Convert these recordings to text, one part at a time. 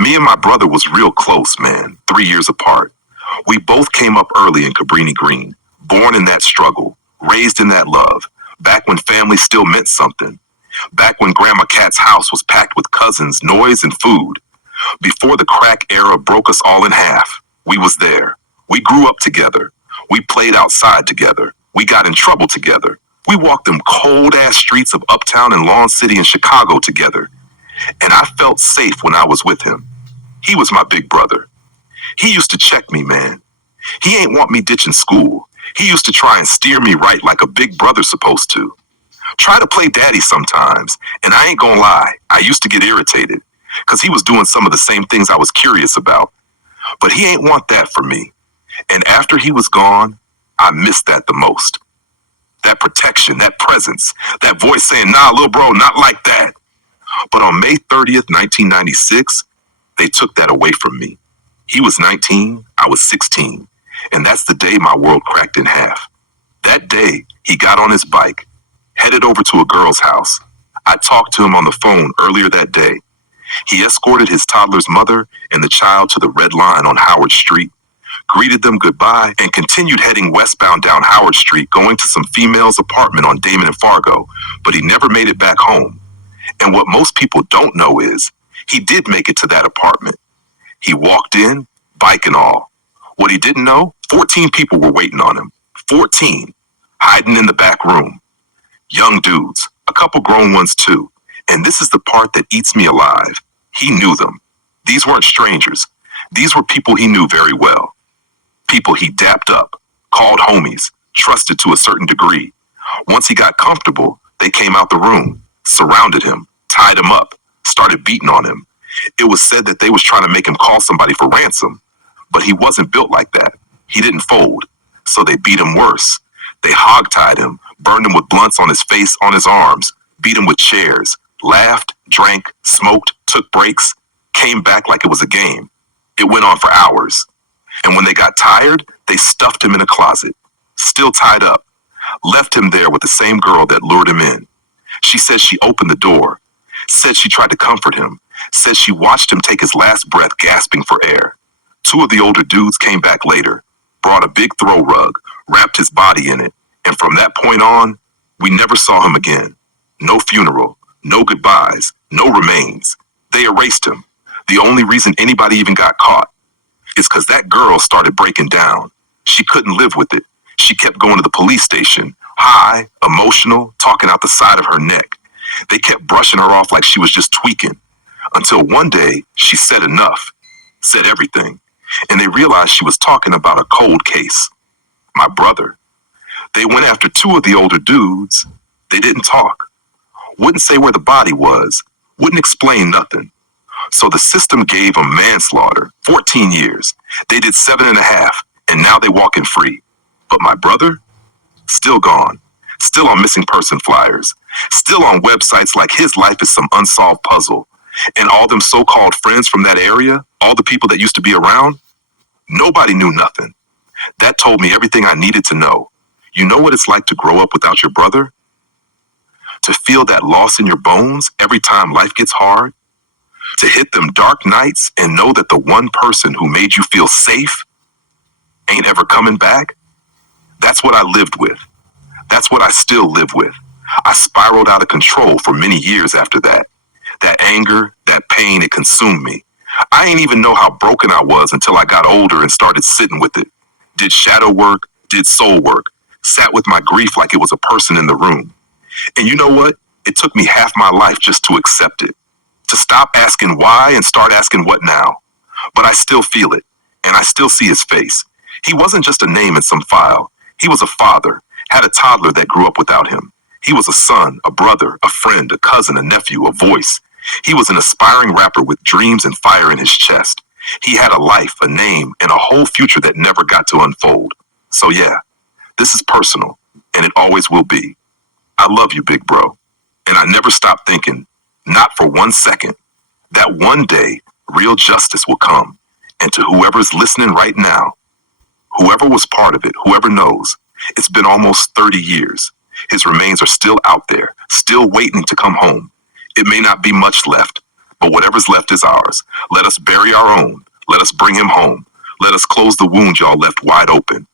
Me and my brother was real close, man, 3 years apart. We both came up early in Cabrini Green, born in that struggle, raised in that love, back when family still meant something, back when Grandma Cat's house was packed with cousins, noise, and food. Before the crack era broke us all in half, we was there. We grew up together. We played outside together. We got in trouble together. We walked them cold-ass streets of Uptown and Lawn City in Chicago together. And I felt safe when I was with him. He was my big brother. He used to check me, man. He ain't want me ditching school. He used to try and steer me right like a big brother's supposed to. Try to play daddy sometimes, and I ain't gonna lie, I used to get irritated, because he was doing some of the same things I was curious about. But he ain't want that for me. And after he was gone, I missed that the most. That protection, that presence, that voice saying, nah, little bro, not like that. But on May 30th, 1996, they took that away from me. He was 19, I was 16. And that's the day my world cracked in half. That day, he got on his bike, headed over to a girl's house. I talked to him on the phone earlier that day. He escorted his toddler's mother and the child to the Red Line on Howard Street, greeted them goodbye, and continued heading westbound down Howard Street, going to some female's apartment on Damon and Fargo, but he never made it back home. And what most people don't know is, he did make it to that apartment. He walked in, bike and all. What he didn't know, 14 people were waiting on him. 14, hiding in the back room. Young dudes, a couple grown ones too. And this is the part that eats me alive. He knew them. These weren't strangers. These were people he knew very well. People he dapped up, called homies, trusted to a certain degree. Once he got comfortable, they came out the room, surrounded him, tied him up, started beating on him. It was said that they was trying to make him call somebody for ransom, but he wasn't built like that. He didn't fold, so they beat him worse. They hogtied him, burned him with blunts on his face, on his arms, beat him with chairs, laughed, drank, smoked, took breaks, came back like it was a game. It went on for hours. And when they got tired, they stuffed him in a closet, still tied up, left him there with the same girl that lured him in. She said she opened the door, said she tried to comfort him, said she watched him take his last breath gasping for air. Two of the older dudes came back later, brought a big throw rug, wrapped his body in it, and from that point on, we never saw him again. No funeral, no goodbyes, no remains. They erased him. The only reason anybody even got caught is because that girl started breaking down. She couldn't live with it. She kept going to the police station, high, emotional, talking out the side of her neck. They kept brushing her off like she was just tweaking. Until one day, she said enough, said everything, and they realized she was talking about a cold case. My brother. They went after two of the older dudes. They didn't talk. Wouldn't say where the body was. Wouldn't explain nothing. So the system gave them manslaughter, 14 years. They did 7.5, and now they walking free. But my brother? Still gone. Still on missing person flyers. Still on websites like his life is some unsolved puzzle. And all them so-called friends from that area, all the people that used to be around, nobody knew nothing. That told me everything I needed to know. You know what it's like to grow up without your brother? To feel that loss in your bones every time life gets hard? To hit them dark nights and know that the one person who made you feel safe ain't ever coming back? That's what I lived with. That's what I still live with. I spiraled out of control for many years after that. That anger, that pain, it consumed me. I ain't even know how broken I was until I got older and started sitting with it. Did shadow work, did soul work, sat with my grief like it was a person in the room. And you know what? It took me half my life just to accept it. To stop asking why and start asking what now. But I still feel it, and I still see his face. He wasn't just a name in some file. He was a father, had a toddler that grew up without him. He was a son, a brother, a friend, a cousin, a nephew, a voice. He was an aspiring rapper with dreams and fire in his chest. He had a life, a name, and a whole future that never got to unfold. So yeah, this is personal, and it always will be. I love you, big bro. And I never stopped thinking, not for 1 second, that one day real justice will come. And to whoever's listening right now, whoever was part of it, whoever knows, it's been almost 30 years. His remains are still out there, still waiting to come home. It may not be much left, But whatever's left is ours. Let us bury our own. Let us bring him home. Let us close the wound y'all left wide open.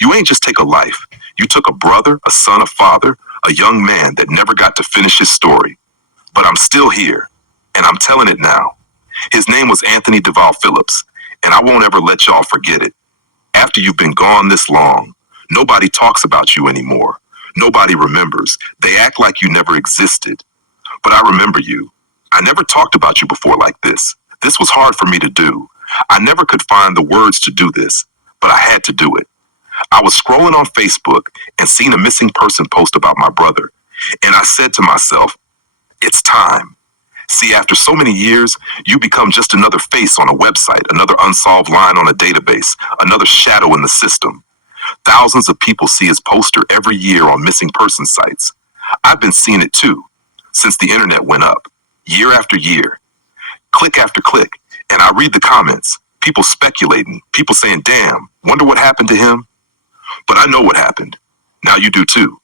You ain't just take a life. You took a brother, a son, a father, a young man that never got to finish his story. But I'm still here, and I'm telling it now. His name was Anthony Phillips, and I won't ever let y'all forget it. After you've been gone this long, nobody talks about you anymore. Nobody remembers. They act like you never existed. But I remember you. I never talked about you before like this. This was hard for me to do. I never could find the words to do this, but I had to do it. I was scrolling on Facebook and seen a missing person post about my brother, and I said to myself, it's time. See, after so many years, you become just another face on a website, another unsolved line on a database, another shadow in the system. Thousands of people see his poster every year on missing person sites. I've been seeing it too, since the internet went up, year after year, click after click, and I read the comments, people speculating, people saying, damn, wonder what happened to him? But I know what happened. Now you do too.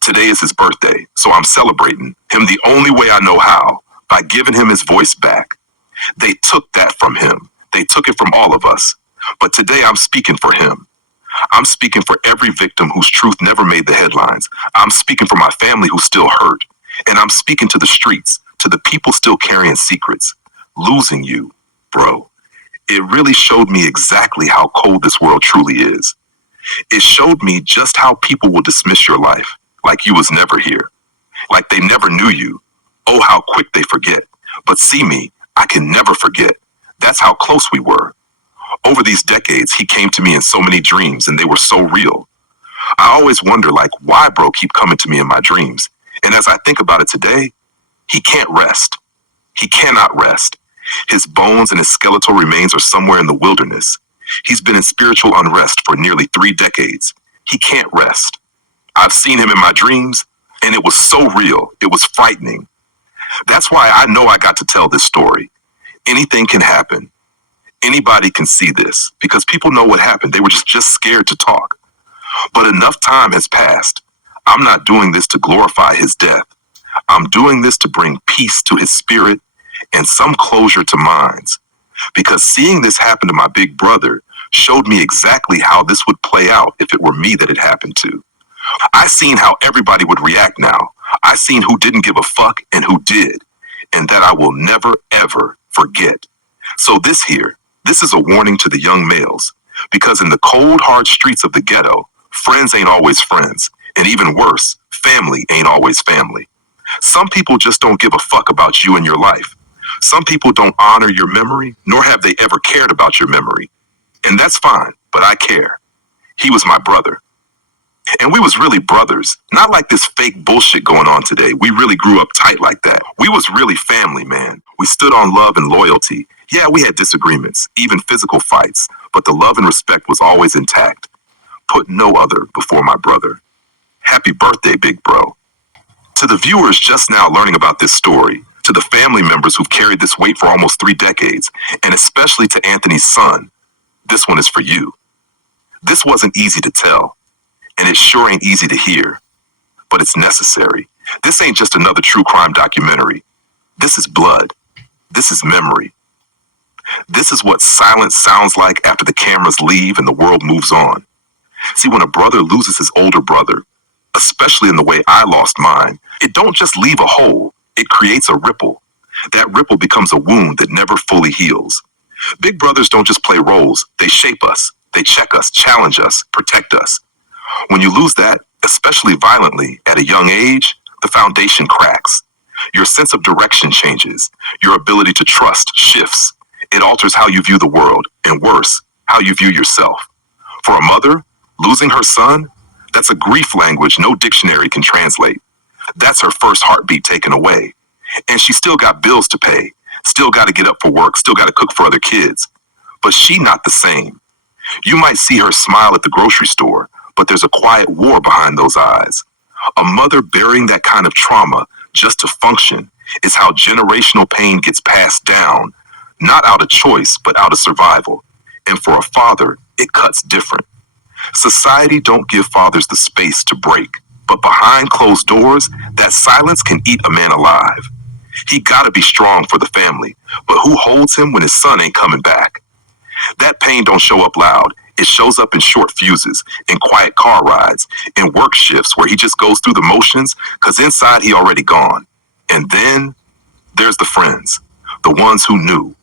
Today is his birthday, so I'm celebrating him the only way I know how, by giving him his voice back. They took that from him. They took it from all of us. But today I'm speaking for him. I'm speaking for every victim whose truth never made the headlines. I'm speaking for my family who's still hurt. And I'm speaking to the streets, to the people still carrying secrets. Losing you, bro, it really showed me exactly how cold this world truly is. It showed me just how people will dismiss your life, like you was never here, like they never knew you. Oh, how quick they forget. But see me, I can never forget. That's how close we were. Over these decades, he came to me in so many dreams, and they were so real. I always wonder, like, why bro keep coming to me in my dreams? And as I think about it today, he can't rest. He cannot rest. His bones and his skeletal remains are somewhere in the wilderness. He's been in spiritual unrest for nearly 3 decades. He can't rest. I've seen him in my dreams, and it was so real. It was frightening. That's why I know I got to tell this story. Anything can happen. Anybody can see this, because people know what happened. They were just scared to talk. But enough time has passed. I'm not doing this to glorify his death. I'm doing this to bring peace to his spirit and some closure to minds. Because seeing this happen to my big brother showed me exactly how this would play out if it were me that it happened to. I seen how everybody would react now. I seen who didn't give a fuck and who did. And that I will never, ever forget. So this is a warning to the young males. Because in the cold, hard streets of the ghetto, friends ain't always friends. And even worse, family ain't always family. Some people just don't give a fuck about you and your life. Some people don't honor your memory, nor have they ever cared about your memory. And that's fine, but I care. He was my brother. And we was really brothers, not like this fake bullshit going on today. We really grew up tight like that. We was really family, man. We stood on love and loyalty. Yeah, we had disagreements, even physical fights, but the love and respect was always intact. Put no other before my brother. Happy birthday, big bro. To the viewers just now learning about this story, to the family members who've carried this weight for almost 3 decades, and especially to Anthony's son, this one is for you. This wasn't easy to tell, and it sure ain't easy to hear, but it's necessary. This ain't just another true crime documentary. This is blood. This is memory. This is what silence sounds like after the cameras leave and the world moves on. See, when a brother loses his older brother, especially in the way I lost mine, it don't just leave a hole, it creates a ripple. That ripple becomes a wound that never fully heals. Big brothers don't just play roles, they shape us, they check us, challenge us, protect us. When you lose that, especially violently, at a young age, the foundation cracks. Your sense of direction changes. Your ability to trust shifts. It alters how you view the world, and worse, how you view yourself. For a mother, losing her son, that's a grief language no dictionary can translate. That's her first heartbeat taken away. And she still got bills to pay, still got to get up for work, still got to cook for other kids. But she not the same. You might see her smile at the grocery store, but there's a quiet war behind those eyes. A mother bearing that kind of trauma just to function is how generational pain gets passed down, not out of choice, but out of survival. And for a father, it cuts different. Society don't give fathers the space to break, but behind closed doors, that silence can eat a man alive. He gotta be strong for the family, but who holds him when his son ain't coming back? That pain don't show up loud. It shows up in short fuses, in quiet car rides, in work shifts where he just goes through the motions because inside he already gone. And then there's the friends, the ones who knew,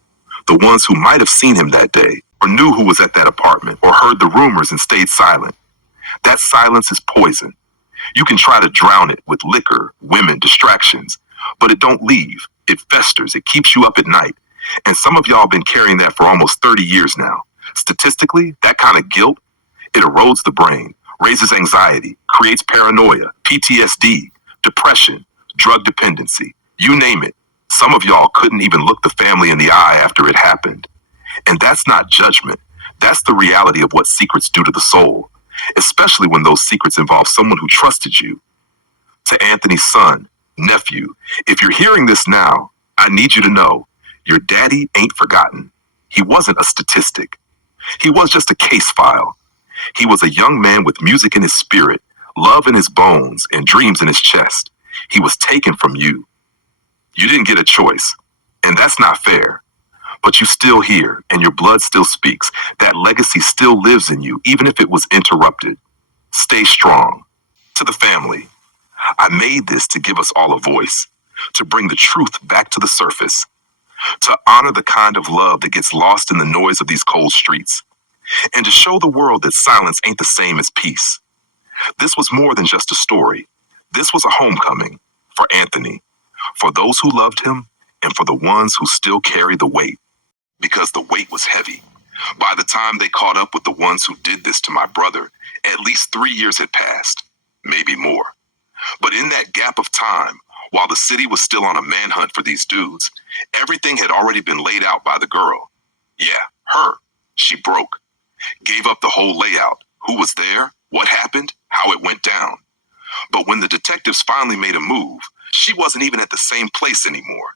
the ones who might have seen him that day, or knew who was at that apartment, or heard the rumors and stayed silent. That silence is poison. You can try to drown it with liquor, women, distractions, but it don't leave. It festers. It keeps you up at night. And some of y'all been carrying that for almost 30 years now. Statistically, that kind of guilt, it erodes the brain, raises anxiety, creates paranoia, PTSD, depression, drug dependency, you name it. Some of y'all couldn't even look the family in the eye after it happened. And that's not judgment. That's the reality of what secrets do to the soul, especially when those secrets involve someone who trusted you. To Anthony's son, nephew, if you're hearing this now, I need you to know your daddy ain't forgotten. He wasn't a statistic. He was just a case file. He was a young man with music in his spirit, love in his bones, and dreams in his chest. He was taken from you. You didn't get a choice, and that's not fair. But you still here, and your blood still speaks. That legacy still lives in you, even if it was interrupted. Stay strong. To the family, I made this to give us all a voice, to bring the truth back to the surface, to honor the kind of love that gets lost in the noise of these cold streets, and to show the world that silence ain't the same as peace. This was more than just a story. This was a homecoming for Anthony, for those who loved him, and for the ones who still carry the weight. Because the weight was heavy. By the time they caught up with the ones who did this to my brother, at least 3 years had passed, maybe more. But in that gap of time, while the city was still on a manhunt for these dudes, everything had already been laid out by the girl. Yeah, her. She broke. Gave up the whole layout. Who was there? What happened? How it went down. But when the detectives finally made a move, she wasn't even at the same place anymore.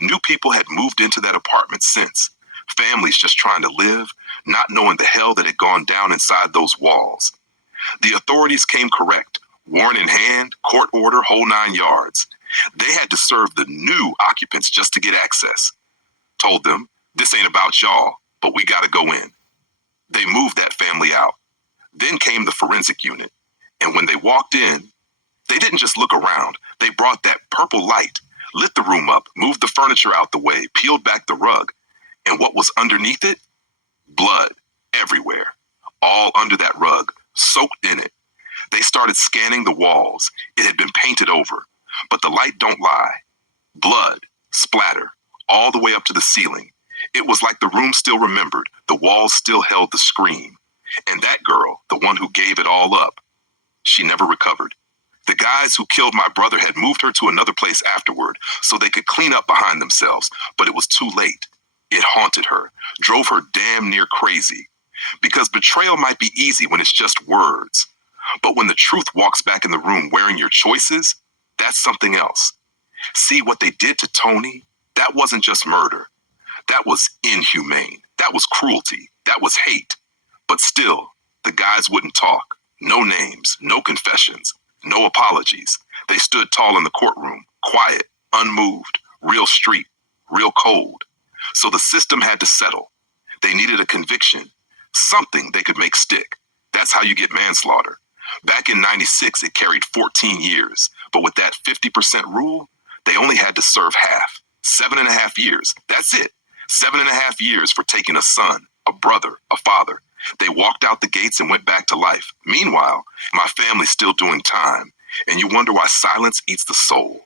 New people had moved into that apartment since. Families just trying to live, not knowing the hell that had gone down inside those walls. The authorities came correct. Warrant in hand, court order, whole 9 yards. They had to serve the new occupants just to get access. Told them, this ain't about y'all, but we gotta go in. They moved that family out. Then came the forensic unit. And when they walked in, they didn't just look around. They brought that purple light, lit the room up, moved the furniture out the way, peeled back the rug. And what was underneath it? Blood everywhere. All under that rug, soaked in it. They started scanning the walls. It had been painted over. But the light don't lie. Blood, splatter, all the way up to the ceiling. It was like the room still remembered. The walls still held the scream. And that girl, the one who gave it all up, she never recovered. The guys who killed my brother had moved her to another place afterward so they could clean up behind themselves, but it was too late. It haunted her, drove her damn near crazy. Because betrayal might be easy when it's just words. But when the truth walks back in the room wearing your choices, that's something else. See what they did to Tony? That wasn't just murder. That was inhumane. That was cruelty. That was hate. But still, the guys wouldn't talk. No names, no confessions, no apologies. They stood tall in the courtroom, quiet, unmoved, real street, real cold. So the system had to settle. They needed a conviction, something they could make stick. That's how you get manslaughter. Back in '96, it carried 14 years. But with that 50% rule, they only had to serve half. 7.5 years. That's it. 7.5 years for taking a son, a brother, a father. They walked out the gates and went back to life. Meanwhile, my family's still doing time. And you wonder why silence eats the soul.